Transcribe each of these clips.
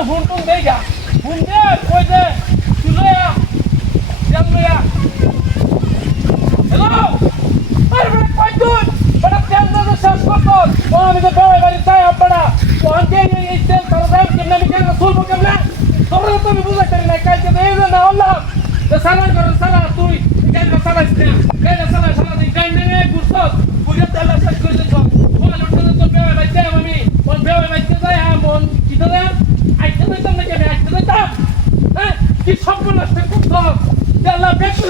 তোর phone tone দেই গা। ফোন দে, কই দে? তুই লয়া দেন লয়া হ্যালো আরে কই তুই? বেটা তেল দাও শেষ কর তোর। ও, আমি তো বেড়াই বাড়ি যাই আপনারা ও আনতে এই তেল তোর দাম কেমনে, আমি কেন শুনব কেমনে? তোমরা তো আমি বুঝাই পারি না কালকে তো এই না আল্লাহ সালাম করো সালা তুই। না কেন সালাই সালা দিন কেন নে গুছস বুঝে তেল শেষ করে দিছ ও লড়তে তো বেড়াই বাড়ি যাই আমি ও বেড়াই বাড়ি যাই হ্যাঁ মন কি তো দেন আইতে দিতাম না কেন আইতে দিতাম হ্যাঁ কি স্বপ্ন নষ্ট করছ তেলা পেট্রোল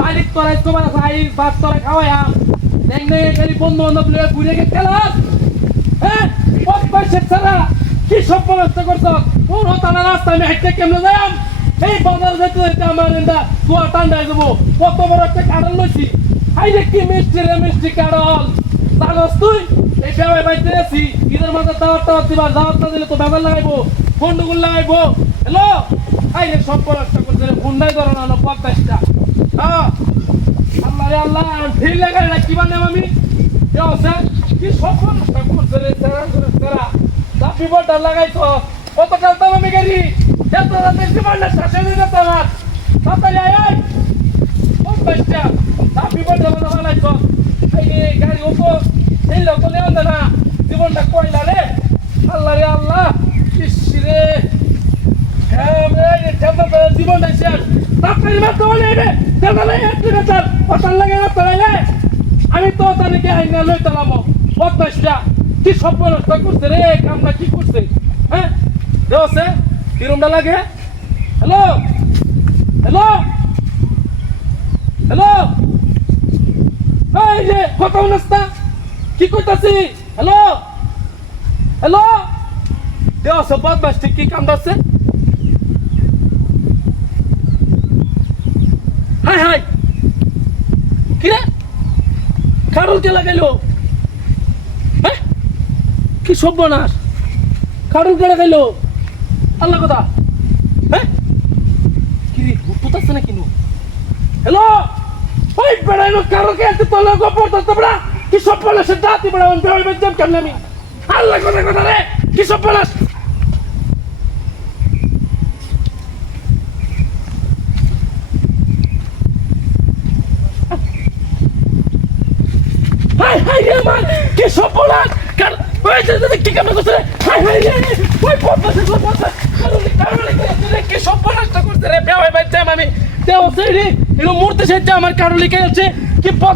মালিক তোরা তোমার ভাই ভাত তোরা খাওয়াইয়াম দেখ নে খালি বন্ধু বান্ধব লিয়ে ঘুরে গে খেলাস। হ্যাঁ পথ পাইছে ছাড়া কি সব ব্যবস্থ করছ? কোন তানা রাস্তা আমি হাইটে কেমনে যাইম এই বাজার যেতে যেতে আমার এটা কুয়া টান্ডায় দেবো কত বড় একটা কারণ লইছি। হাই রে কি মিষ্টি রে মিষ্টি কারণ? জানোস তুই? এই বেবাই বাইতে আছি। ঈদের মাঝে দাওয়াত টাওয়াত দিবার দাওয়াত না দিলে তো বেবার লাগাইবো। গন্ডগোল লাগাইবো। হ্যালো? হাই রে সব ব্যবস্থা করছে ফোনটাই ধরো না হ্যাঁ আল্লাহ ভিড় লাগাই না কি বানাম আমি? কেউ আছে কি সব ব্যবস্থা করছে রে তারা করে তারা চাপি বলটা লাগাইছো কত খেলতাম আমি গাড়ি? এত রাতে জীবনটা শেষ হয়ে যেত আমার। তাড়াতাড়ি আয় আয়। পঞ্চাশটা চাপি বলটা মানে বানাইছো এই গাড়ি ওপো এই লোক নেওয়া না। জীবনটা কয়লা রে? আল্লাহ রে আল্লাহ, ইস রে। হ্যাঁ জীবনটা শেষ। আমি তো তাদেরকে আইনা লই তালামো। বদমাসটা কি নষ্ট করছে রে? কামটা কি করছে? হ্যাঁ? দেওয়াছে কিরমটা লাগে? হ্যালো? হ্যালো? হ্যালো? এই যে, কত নাস্তা কি করতেছি? হ্যালো? হ্যালো? দেওয়াছে ঠিক কি কাম আছে হাই হাই কি রে কারুল কে হ্যাঁ? কি সর্বনাশ? কারুল কে লাগাইলো? আল্লাহ কথা। হ্যাঁ? কি ভূত আছে না? কিনু হ্যালো বেড়াইলো কারও কে? এত তলে গোপর তো তোমরা কি সর্বনাশ দাঁতি বেড়া আমি বেড়াই বেঁচে কেমন আমি? আল্লাহ কথা কথা রে! কি সর্বনাশ? আমার কি সর্বনাশ কার ওই যে কি কামনা করছে হাই হাই ওই পথে কি সর্বনাশটা করছে রে? বেওয়াই বাচ্চা আমি। দেও সেই রে। এলো মূর্তি সেটা আমার কারণে কে আছে কি পথ